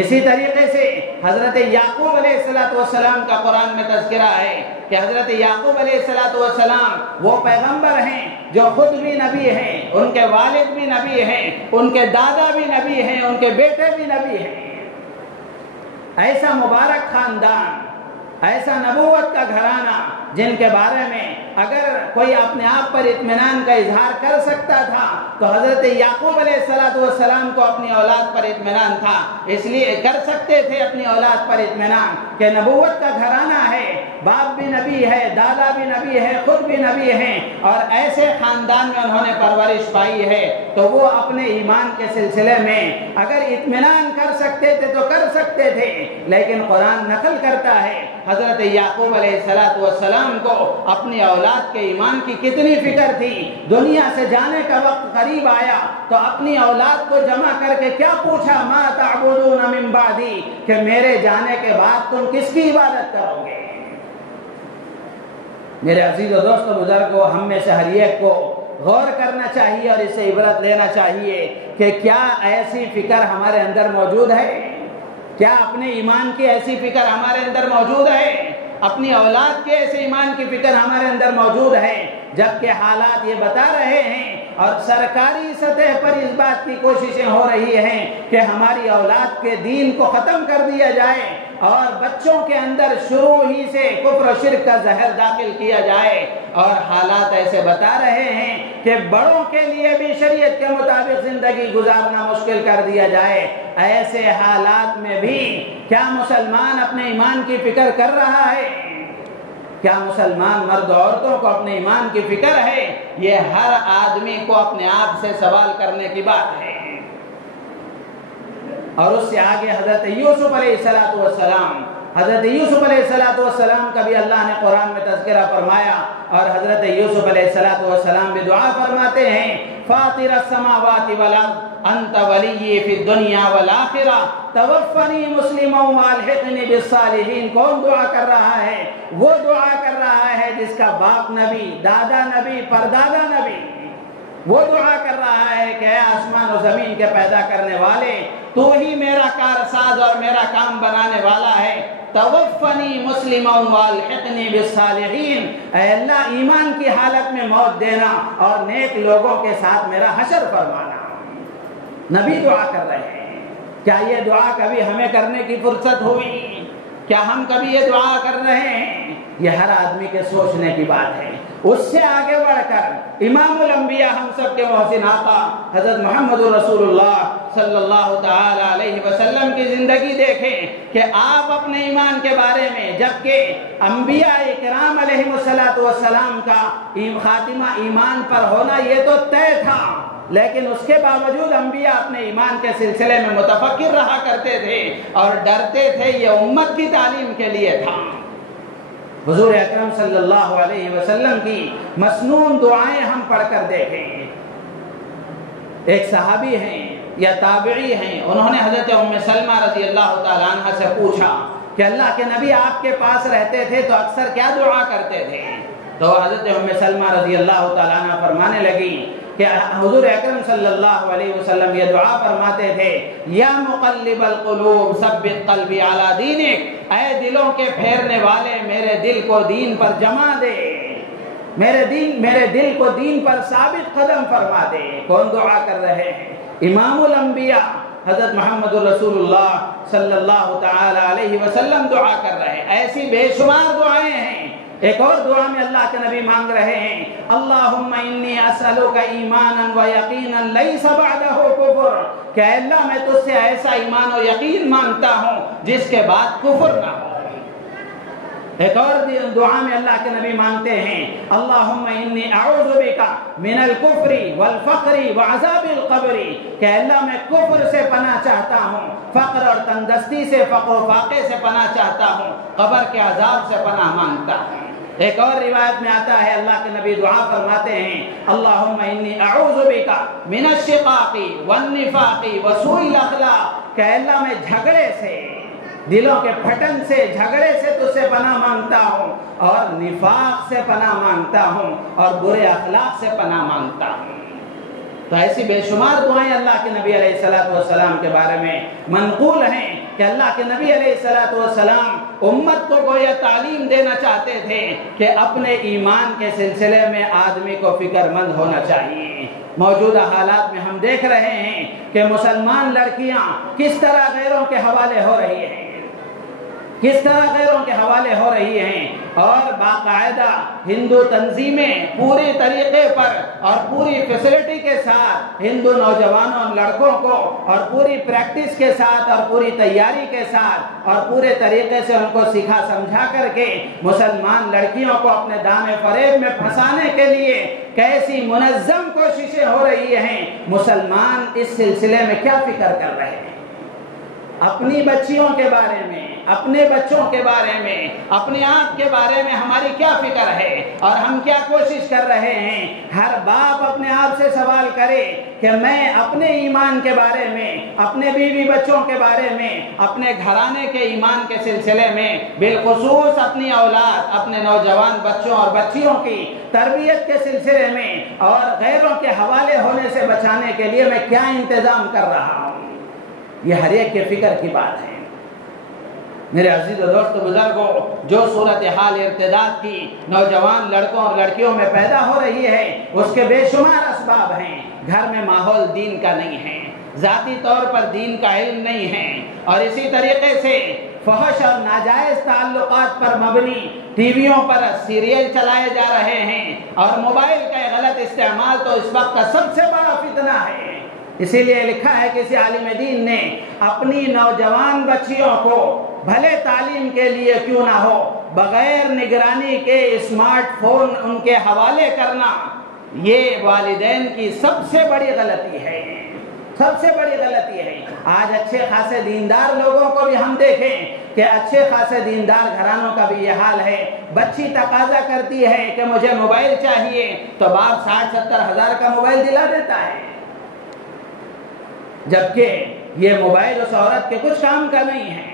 اسی طریقے سے حضرت یعقوب علیہ السلام کا قرآن میں تذکرہ ہے کہ حضرت یعقوب علیہ السلام وہ پیغمبر ہیں جو خود بھی نبی ہیں، ان کے والد بھی نبی ہیں، ان کے دادا بھی نبی ہیں، ان کے بیٹے بھی نبی ہیں۔ ایسا مبارک خاندان، ایسا نبوت کا گھرانہ جن کے بارے میں اگر کوئی اپنے آپ پر اطمینان کا اظہار کر سکتا تھا تو حضرت یعقوب علیہ السلام کو اپنی اولاد پر اطمینان تھا، اس لیے کر سکتے تھے اپنی اولاد پر اطمینان کہ نبوت کا گھرانہ ہے، باپ بھی نبی ہے، دادا بھی نبی ہے، خود بھی نبی ہیں، اور ایسے خاندان میں انہوں نے پرورش پائی ہے، تو وہ اپنے ایمان کے سلسلے میں اگر اطمینان کر سکتے تھے تو کر سکتے تھے۔ لیکن قرآن نقل کرتا ہے حضرت یعقوب علیہ السلام کو اپنی اولاد کے ایمان کی کتنی فکر تھی۔ دنیا سے جانے کا وقت قریب آیا تو اپنی اولاد کو جمع کر کے کیا پوچھا، ما تعبدون من بعدی، کہ میرے جانے کے بعد تم کس کی عبادت کرو گے؟ میرے عزیز و دوست و بزرگوں، ہم میں سے ہر ایک کو غور کرنا چاہیے اور اس سے عبرت لینا چاہیے کہ کیا ایسی فکر ہمارے اندر موجود ہے؟ کیا اپنے ایمان کی ایسی فکر ہمارے اندر موجود ہے؟ اپنی اولاد کے ایسے ایمان کی فکر ہمارے اندر موجود ہے؟ جبکہ حالات یہ بتا رہے ہیں اور سرکاری سطح پر اس بات کی کوششیں ہو رہی ہیں کہ ہماری اولاد کے دین کو ختم کر دیا جائے اور بچوں کے اندر شروع ہی سے کفر و شرک کا زہر داخل کیا جائے، اور حالات ایسے بتا رہے ہیں کہ بڑوں کے لیے بھی شریعت کے مطابق زندگی گزارنا مشکل کر دیا جائے۔ ایسے حالات میں بھی کیا مسلمان اپنے ایمان کی فکر کر رہا ہے؟ کیا مسلمان مرد عورتوں کو اپنے ایمان کی فکر ہے؟ یہ ہر آدمی کو اپنے آپ سے سوال کرنے کی بات ہے۔ اور اس سے آگے حضرت یوسف علیہ السلام، حضرت یوسف علیہ السلام کا بھی اللہ نے قرآن میں تذکرہ فرمایا، اور حضرت یوسف علیہ السلام بھی دعا فرماتے ہیں، فاطر السماوات والارض انت ولی فی الدنیا والآخرہ توفنی مسلما والحقنی بالصالحین۔ کون دعا کر رہا ہے؟ وہ دعا کر رہا ہے جس کا باپ نبی، دادا نبی، پردادا نبی۔ وہ دعا کر رہا ہے کہ اے آسمان و زمین کے پیدا کرنے والے، تو ہی میرا کارساز اور میرا کام بنانے والا ہے۔ توفنی مسلما والحقنی بالصالحین، اے اللہ ایمان کی حالت میں موت دینا اور نیک لوگوں کے ساتھ میرا حشر فرمانا۔ نبی دعا کر رہے ہیں۔ کیا یہ دعا کبھی ہمیں کرنے کی فرصت ہوئی؟ کیا ہم کبھی یہ دعا کر رہے ہیں؟ یہ ہر آدمی کے سوچنے کی بات ہے۔ اس سے آگے بڑھ کر امام الانبیاء ہم سب کے محسن آقا حضرت محمد رسول اللہ صلی اللہ تعالی علیہ وسلم کی زندگی دیکھیں کہ آپ اپنے ایمان کے بارے میں، جبکہ انبیاء اکرام علیہ السلام کا خاتمہ ایمان پر ہونا یہ تو طے تھا، لیکن اس کے باوجود انبیاء اپنے ایمان کے سلسلے میں متفکر رہا کرتے تھے اور ڈرتے تھے۔ یہ امت کی تعلیم کے لیے تھا۔ حضور اکرم صلی اللہ علیہ وسلم کی مسنون دعائیں ہم پڑھ کر دیکھیں۔ ایک صحابی ہیں یا تابعی ہیں، انہوں نے حضرت ام سلمہ رضی اللہ تعالیٰ عنہ سے پوچھا کہ اللہ کے نبی آپ کے پاس رہتے تھے تو اکثر کیا دعا کرتے تھے؟ تو حضرت ام سلمہ رضی اللہ تعالیٰ عنہ فرمانے لگی کہ حضور اکرم صلی اللہ علیہ وسلم یہ دعا فرماتے تھے، یا مقلب القلوب ثبت قلبی علی دینک، اے دلوں کے پھیرنے والے میرے دل کو دین پر جما دے، میرے دل کو دین پر ثابت قدم فرما دے۔ کون دعا کر رہے ہیں؟ امام الانبیاء حضرت محمد رسول اللہ صلی اللہ تعالی علیہ وسلم دعا کر رہے ہیں۔ ایسی بے شمار دعائیں ہیں۔ ایک اور دعا میں اللہ کے نبی مانگ رہے ہیں اللہم انی اسألک ایمانا و یقینا لیس بعدہ کفر، کہ اے اللہ میں تجھ سے ایسا ایمان و یقین مانگتا ہوں جس کے بعد کفر نہ ہو۔ ایک اور دعا میں اللہ کے نبی مانگتے ہیں اللہم انی اعوذ بک من الکفر والفقر وعذاب القبر، کہ اللہ میں کفر سے پناہ چاہتا ہوں، فقر اور تنگدستی سے، فقر و فاقے سے پناہ چاہتا ہوں، قبر کے عذاب سے پناہ مانگتا ہوں۔ ایک اور روایت میں آتا ہے اللہ کے نبی دعا فرماتے ہیں اللہم انی اعوذ بک من الشقاق والنفاق وسوء الاخلاق، کہ اللہ میں جھگڑے سے، دلوں کے پھٹن سے، جھگڑے سے تجھ سے پناہ مانگتا ہوں، اور نفاق سے پناہ مانگتا ہوں، اور برے اخلاق سے پناہ مانگتا ہوں۔ تو ایسی بے شمار دعائیں اللہ کے نبی علیہ السلام کے بارے میں منقول ہیں کہ اللہ کے نبی علیہ السلام امت کو گویا تعلیم دینا چاہتے تھے کہ اپنے ایمان کے سلسلے میں آدمی کو فکر مند ہونا چاہیے۔ موجودہ حالات میں ہم دیکھ رہے ہیں کہ مسلمان لڑکیاں کس طرح غیروں کے حوالے ہو رہی ہیں، کس طرح غیروں کے حوالے ہو رہی ہیں، اور باقاعدہ ہندو تنظیمیں پوری طریقے پر اور پوری فیسلٹی کے ساتھ ہندو نوجوانوں لڑکوں کو، اور پوری پریکٹس کے ساتھ اور پوری تیاری کے ساتھ اور پورے طریقے سے ان کو سکھا سمجھا کر کے مسلمان لڑکیوں کو اپنے دامے فریب میں پھنسانے کے لیے کیسی منظم کوششیں ہو رہی ہیں۔ مسلمان اس سلسلے میں کیا فکر کر رہے ہیں؟ اپنی بچیوں کے بارے میں، اپنے بچوں کے بارے میں، اپنے آپ کے بارے میں ہماری کیا فکر ہے، اور ہم کیا کوشش کر رہے ہیں؟ ہر باپ اپنے آپ سے سوال کرے کہ میں اپنے ایمان کے بارے میں، اپنے بیوی بچوں کے بارے میں، اپنے گھرانے کے ایمان کے سلسلے میں، بالخصوص اپنی اولاد، اپنے نوجوان بچوں اور بچیوں کی تربیت کے سلسلے میں اور غیروں کے حوالے ہونے سے بچانے کے لیے میں کیا انتظام کر رہا ہوں؟ یہ ہر ایک کے فکر کی بات ہے۔ میرے عزیز و دوست بزرگوں، جو صورتحال ارتداد کی نوجوان لڑکوں اور لڑکیوں میں پیدا ہو رہی ہے، اس کے بے شمار اسباب ہیں۔ گھر میں ماحول دین کا نہیں ہے، ذاتی طور پر دین کا علم نہیں ہے، اور اسی طریقے سے فحش اور ناجائز تعلقات پر مبنی ٹی ویوں پر سیریل چلائے جا رہے ہیں، اور موبائل کا غلط استعمال تو اس وقت کا سب سے بڑا فتنہ ہے۔ اسی لیے لکھا ہے کسی عالم دین نے اپنی نوجوان بچیوں کو بھلے تعلیم کے لیے کیوں نہ ہو، بغیر نگرانی کے اسمارٹ فون ان کے حوالے کرنا، یہ والدین کی سب سے بڑی غلطی ہے، سب سے بڑی غلطی ہے۔ آج اچھے خاصے دیندار لوگوں کو بھی ہم دیکھیں کہ اچھے خاصے دیندار گھرانوں کا بھی یہ حال ہے۔ بچی تقاضا کرتی ہے کہ مجھے موبائل چاہیے، تو باپ 60-70 ہزار کا موبائل دلا دیتا ہے، جبکہ یہ موبائل اس عورت کے کچھ کام کا نہیں ہے۔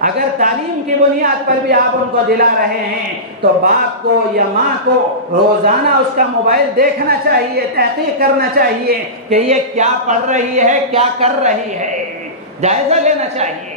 اگر تعلیم کی بنیاد پر بھی آپ ان کو دلا رہے ہیں تو باپ کو یا ماں کو روزانہ اس کا موبائل دیکھنا چاہیے، تحقیق کرنا چاہیے کہ یہ کیا پڑھ رہی ہے، کیا کر رہی ہے، جائزہ لینا چاہیے۔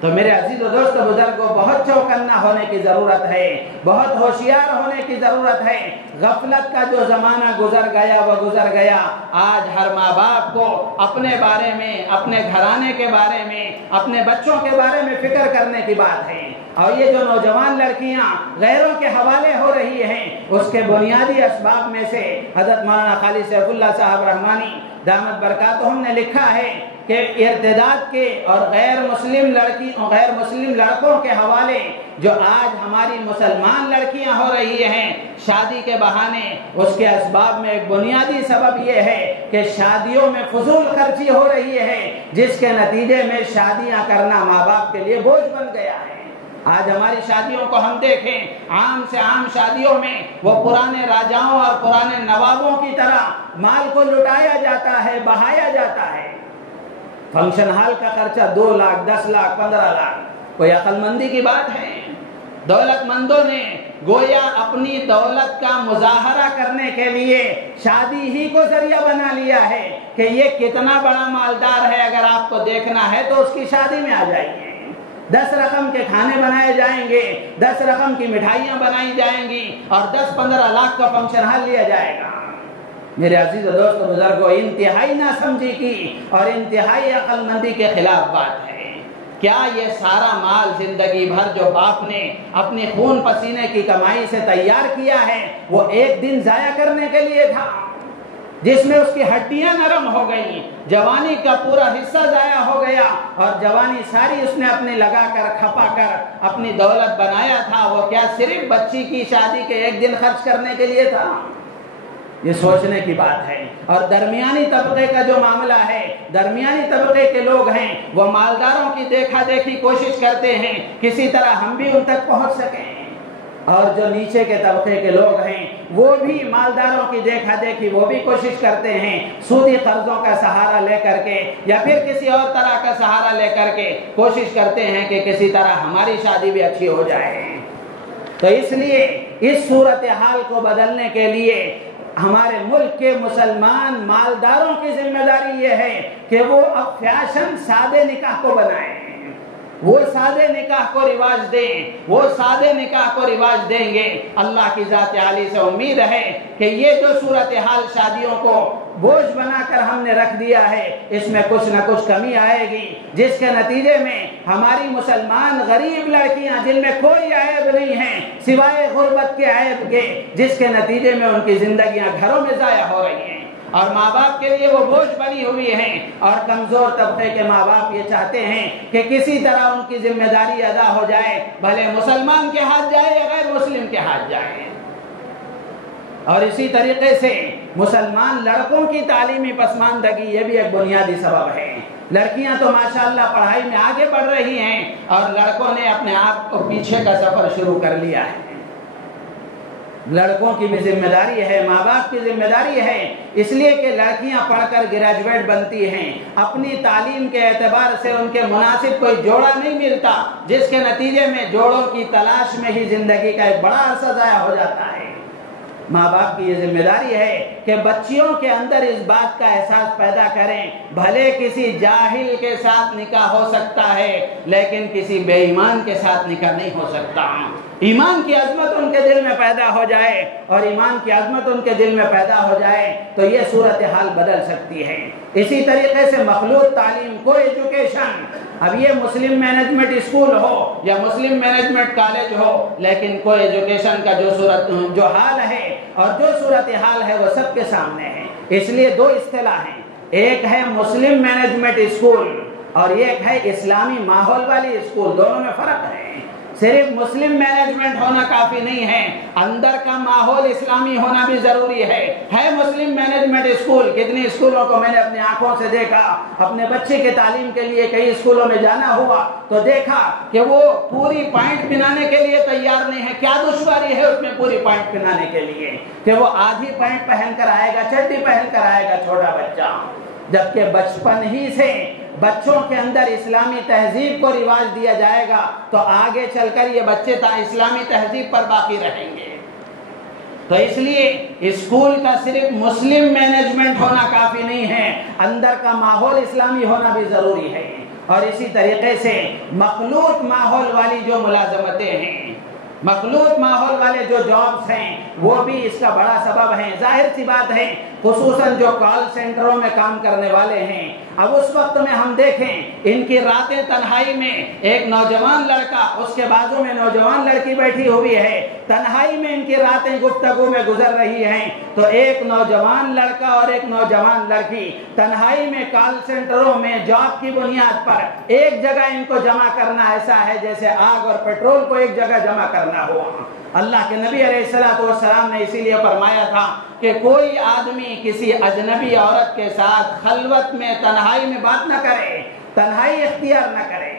تو میرے عزیز و دوست بزرگوں، بہت چوکنا ہونے کی ضرورت ہے، بہت ہوشیار ہونے کی ضرورت ہے۔ غفلت کا جو زمانہ گزر گیا وہ گزر گیا۔ آج ہر ماں باپ کو اپنے بارے میں، اپنے گھرانے کے بارے میں، اپنے بچوں کے بارے میں فکر کرنے کی بات ہے۔ اور یہ جو نوجوان لڑکیاں غیروں کے حوالے ہو رہی ہیں، اس کے بنیادی اسباب میں سے حضرت مولانا خالد سیف اللہ صاحب رحمانی دامت برکاتہم نے لکھا ہے کہ ارتداد کے اور غیر مسلم لڑکوں کے حوالے جو آج ہماری مسلمان لڑکیاں ہو رہی ہیں شادی کے بہانے، اس کے اسباب میں ایک بنیادی سبب یہ ہے کہ شادیوں میں فضول خرچی ہو رہی ہے، جس کے نتیجے میں شادیاں کرنا ماں باپ کے لیے بوجھ بن گیا ہے۔ آج ہماری شادیوں کو ہم دیکھیں، عام سے عام شادیوں میں وہ پرانے راجاؤں اور پرانے نوابوں کی طرح مال کو لٹایا جاتا ہے، بہایا جاتا ہے۔ فنکشن ہال کا خرچہ 2 لاکھ، 10 لاکھ، 15 لاکھ، کوئی عقل مندی کی بات ہے؟ دولت مندوں نے گویا اپنی دولت کا مظاہرہ کرنے کے لیے شادی ہی کو ذریعہ بنا لیا ہے کہ یہ کتنا بڑا مالدار ہے، اگر آپ کو دیکھنا ہے تو اس کی شادی میں آ جائیے۔ 10 رقم کے کھانے بنائے جائیں گے، 10 رقم کی مٹھائیاں بنائی جائیں گی، اور 10-15 لاکھ کا فنکشن ہال لیا جائے گا۔ میرے عزیز و دوست و بزرگوں، انتہائی ناسمجھی کی اور انتہائی عقل مندی کے خلاف بات ہے کیا یہ سارا مال زندگی بھر جو باپ نے اپنی خون پسینے کی کمائی سے تیار کیا ہے وہ ایک دن ضائع کرنے کے لیے تھا، جس میں اس کی ہڈیاں نرم ہو گئیں، جوانی کا پورا حصہ ضائع ہو گیا، اور جوانی ساری اس نے اپنے لگا کر کھپا کر اپنی دولت بنایا تھا، وہ کیا صرف بچی کی شادی کے ایک دن خرچ کرنے کے لیے تھا؟ یہ سوچنے کی بات ہے۔ اور درمیانی طبقے کا جو معاملہ ہے، درمیانی طبقے کے لوگ ہیں وہ مالداروں کی دیکھا دیکھی کوشش کرتے ہیں کسی طرح ہم بھی ان تک پہنچ سکیں، اور جو نیچے کے طبقے کے لوگ ہیں وہ بھی مالداروں کی دیکھا دیکھی وہ بھی کوشش کرتے ہیں سودی قرضوں کا سہارا لے کر کے یا پھر کسی اور طرح کا سہارا لے کر کے کوشش کرتے ہیں کہ کسی طرح ہماری شادی بھی اچھی ہو جائے۔ تو اس لیے اس صورتحال کو بدلنے کے لیے ہمارے ملک کے مسلمان مالداروں کی ذمہ داری یہ ہے کہ وہ اب فیشن سادے نکاح کو بنائیں، وہ سادے نکاح کو رواج دیں، وہ سادے نکاح کو رواج دیں گے۔ اللہ کی ذات عالی سے امید ہے کہ یہ جو صورتحال شادیوں کو بوجھ بنا کر ہم نے رکھ دیا ہے اس میں کچھ نہ کچھ کمی آئے گی، جس کے نتیجے میں ہماری مسلمان غریب لڑکیاں جن میں کوئی عیب نہیں ہے سوائے غربت کے عیب کے، جس کے نتیجے میں ان کی زندگیاں گھروں میں ضائع ہو رہی ہیں اور ماں باپ کے لیے وہ بوجھ بنی ہوئی ہیں، اور کمزور طبقے کے ماں باپ یہ چاہتے ہیں کہ کسی طرح ان کی ذمہ داری ادا ہو جائے، بھلے مسلمان کے ہاتھ جائے یا غیر مسلم کے ہاتھ جائے۔ اور اسی طریقے سے مسلمان لڑکوں کی تعلیمی پسماندگی یہ بھی ایک بنیادی سبب ہے۔ لڑکیاں تو ماشاءاللہ پڑھائی میں آگے بڑھ رہی ہیں اور لڑکوں نے اپنے آپ کو پیچھے کا سفر شروع کر لیا ہے۔ لڑکوں کی بھی ذمہ داری ہے، ماں باپ کی ذمہ داری ہے، اس لیے کہ لڑکیاں پڑھ کر گریجویٹ بنتی ہیں، اپنی تعلیم کے اعتبار سے ان کے مناسب کوئی جوڑا نہیں ملتا، جس کے نتیجے میں جوڑوں کی تلاش میں ہی زندگی کا ایک بڑا عرصہ ضائع ہو جاتا ہے۔ ماں باپ کی یہ ذمہ داری ہے کہ بچیوں کے اندر اس بات کا احساس پیدا کریں، بھلے کسی جاہل کے ساتھ نکاح ہو سکتا ہے لیکن کسی بے ایمان کے ساتھ نکاح نہیں ہو سکتا۔ ایمان کی عظمت ان کے دل میں پیدا ہو جائے، اور ایمان کی عظمت ان کے دل میں پیدا ہو جائے تو یہ صورتحال بدل سکتی ہے۔ اسی طریقے سے مخلوط تعلیم، کو ایجوکیشن، اب یہ مسلم مینجمنٹ اسکول ہو یا مسلم مینجمنٹ کالج ہو، لیکن کو ایجوکیشن کا جو حال ہے اور جو صورتحال ہے وہ سب کے سامنے ہے۔ اس لیے دو اصطلاح ہیں، ایک ہے مسلم مینجمنٹ اسکول اور ایک ہے اسلامی ماحول والی اسکول، دونوں میں فرق ہے۔ صرف مسلم مینجمنٹ ہونا کافی نہیں ہے، اندر کا ماحول اسلامی ہونا بھی ضروری ہے مسلم مینجمنٹ اسکول۔ کتنی اسکولوں کو میں نے اپنی آنکھوں سے دیکھا، اپنے بچے کے تعلیم کے لیے کئی اسکولوں میں جانا ہوا تو دیکھا کہ وہ پوری پوائنٹ پہنانے کے لیے تیار نہیں ہے۔ کیا دشواری ہے اس میں پوری پوائنٹ پہنانے کے لیے کہ وہ آدھی پوائنٹ پہن کر آئے گا، چڈی پہن کر آئے گا چھوٹا بچہ، جبکہ بچپن ہی سے بچوں کے اندر اسلامی تہذیب کو رواج دیا جائے گا تو آگے چل کر یہ بچے اسلامی تہذیب پر باقی رہیں گے۔ تو اس لیے اسکول کا صرف مسلم مینجمنٹ ہونا کافی نہیں ہے، اندر کا ماحول اسلامی ہونا بھی ضروری ہے۔ اور اسی طریقے سے مخلوط ماحول والی جو ملازمتیں ہیں، مخلوط ماحول والے جو جابز ہیں وہ بھی اس کا بڑا سبب ہیں۔ ظاہر سی بات ہے خصوصاً جو کال سینٹروں میں کام کرنے والے ہیں، اب اس وقت میں ہم دیکھیں ان کی راتیں تنہائی میں، ایک نوجوان لڑکا اس کے بازو میں نوجوان لڑکی بیٹھی ہوئی ہے، تنہائی میں ان کی راتیں گفتگو میں گزر رہی ہیں، تو ایک نوجوان لڑکا اور ایک نوجوان لڑکی تنہائی میں کال سینٹروں میں جاب کی بنیاد پر ایک جگہ ان کو جمع کرنا ایسا ہے جیسے آگ اور پیٹرول کو ایک جگہ جمع کرنا ہوا۔ اللہ کے نبی علیہ السلام نے اسی لیے فرمایا تھا کہ کوئی آدمی کسی اجنبی عورت کے ساتھ خلوت میں تنہائی میں بات نہ کرے، تنہائی اختیار نہ کرے۔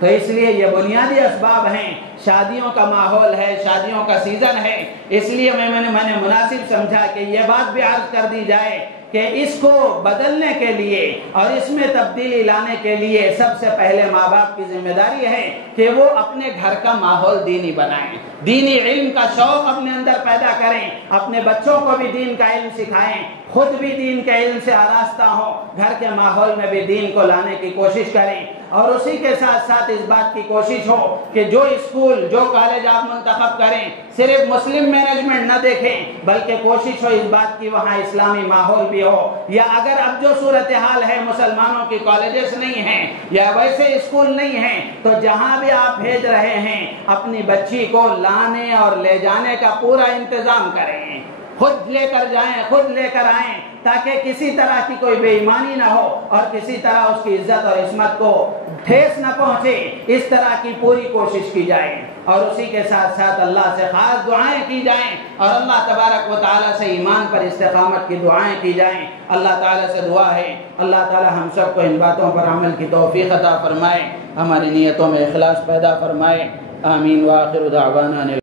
تو اس لیے یہ بنیادی اسباب ہیں، شادیوں کا ماحول ہے، شادیوں کا سیزن ہے، اس لیے میں نے مناسب سمجھا کہ یہ بات بھی عرض کر دی جائے کہ اس کو بدلنے کے لیے اور اس میں تبدیلی لانے کے لیے سب سے پہلے ماں باپ کی ذمہ داری ہے کہ وہ اپنے گھر کا ماحول دینی بنائیں، دینی علم کا شوق اپنے اندر پیدا کریں، اپنے بچوں کو بھی دین کا علم سکھائیں، خود بھی دین کے علم سے آراستہ ہوں، گھر کے ماحول میں بھی دین کو لانے کی کوشش کریں۔ اور اسی کے ساتھ ساتھ اس بات کی کوشش ہو کہ جو اسکول جو کالج آپ منتخب کریں صرف مسلم مینجمنٹ نہ دیکھیں، بلکہ کوشش ہو اس بات کی وہاں اسلامی ماحول بھی ہو، یا اگر اب جو صورتحال ہے مسلمانوں کی کالجز نہیں ہیں یا ویسے اسکول نہیں ہیں تو جہاں بھی آپ بھیج رہے ہیں اپنی بچی کو لانے اور لے جانے کا پورا انتظام کریں، خود لے کر جائیں، خود لے کر آئیں، تاکہ کسی طرح کی کوئی بے ایمانی نہ ہو اور کسی طرح اس کی عزت اور عصمت کو ٹھیس نہ پہنچے، اس طرح کی پوری کوشش کی جائے۔ اور اسی کے ساتھ ساتھ اللہ سے خاص دعائیں کی جائیں اور اللہ تبارک و تعالیٰ سے ایمان پر استقامت کی دعائیں کی جائیں۔ اللہ تعالیٰ سے دعا ہے اللہ تعالیٰ ہم سب کو ان باتوں پر عمل کی توفیق عطا فرمائے، ہماری نیتوں میں اخلاص پیدا فرمائے۔ آمین وآخر دعوانا